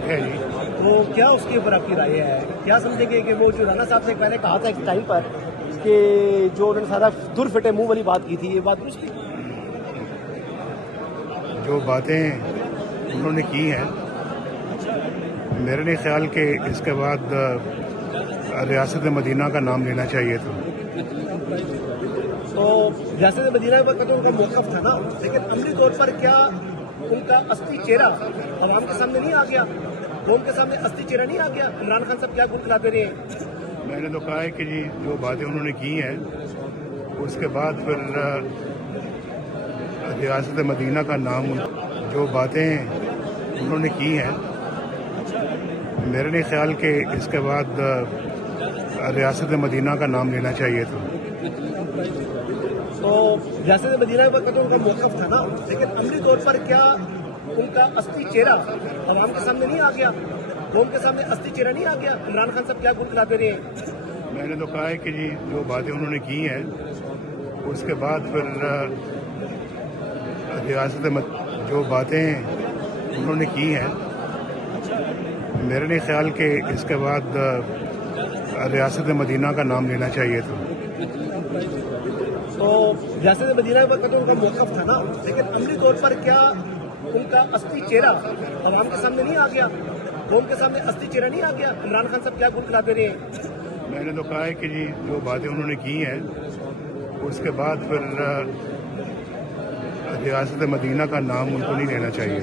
دیکھا ہے جی. تو کیا اس کے اوپر آپ کی رائے ہے؟ کیا سمجھیں گے کہ وہ جو رانا صاحب سے میں نے کہا تھا ایک ٹائم پر کہ جو انہوں نے سارا در پھٹے منہ والی بات کی تھی، یہ بات درست تھی؟ جو باتیں انہوں نے کی ہیں میرے نہیں خیال کہ اس کے بعد ریاست مدینہ کا نام لینا چاہیے تھا. تو ریاست مدینہ پر تو ان کا موقف تھا نا، لیکن عملی طور پر کیا ان کا اصلی چہرہ عوام کے سامنے نہیں آ گیا؟ قوم کے سامنے اصلی چہرہ نہیں آ گیا؟ عمران خان صاحب کیا گل کھلاتے رہے ہیں؟ میں نے تو کہا ہے کہ جی جو باتیں انہوں نے کی ہیں اس کے بعد پھر ریاست مدینہ کا نام، جو باتیں انہوں نے کی ہیں میرے نہیں خیال کہ اس کے بعد ریاست مدینہ کا نام لینا چاہیے تھا. تو ریاست مدینہ پر تو ان کا موقف تھا نا، لیکن عملی طور پر کیا ان کا اصلی چہرہ عوام کے سامنے نہیں آ گیا؟ قوم کے سامنے اصلی چہرہ نہیں آ گیا؟ عمران خان صاحب کیا گل کھلاتے رہے ہیں؟ میں نے تو کہا ہے کہ جی جو باتیں انہوں نے کی ہیں اس کے بعد پھر جو باتیں انہوں نے کی ہیں میرے نہیں خیال کہ اس کے بعد ریاست مدینہ کا نام لینا چاہیے تھا. تو ریاست مدینہ پر تو ان کا موقف تھا نا، لیکن عملی طور پر کیا ان کا اصلی چہرہ عوام کے سامنے نہیں آ گیا؟ قوم کے سامنے اصلی چہرہ نہیں آ گیا؟ عمران خان صاحب کیا گل کھلاتے رہے ہیں؟ میں نے تو کہا ہے کہ جی جو باتیں انہوں نے کی ہیں اس کے بعد پھر ریاست مدینہ کا نام ان کو نہیں لینا چاہیے.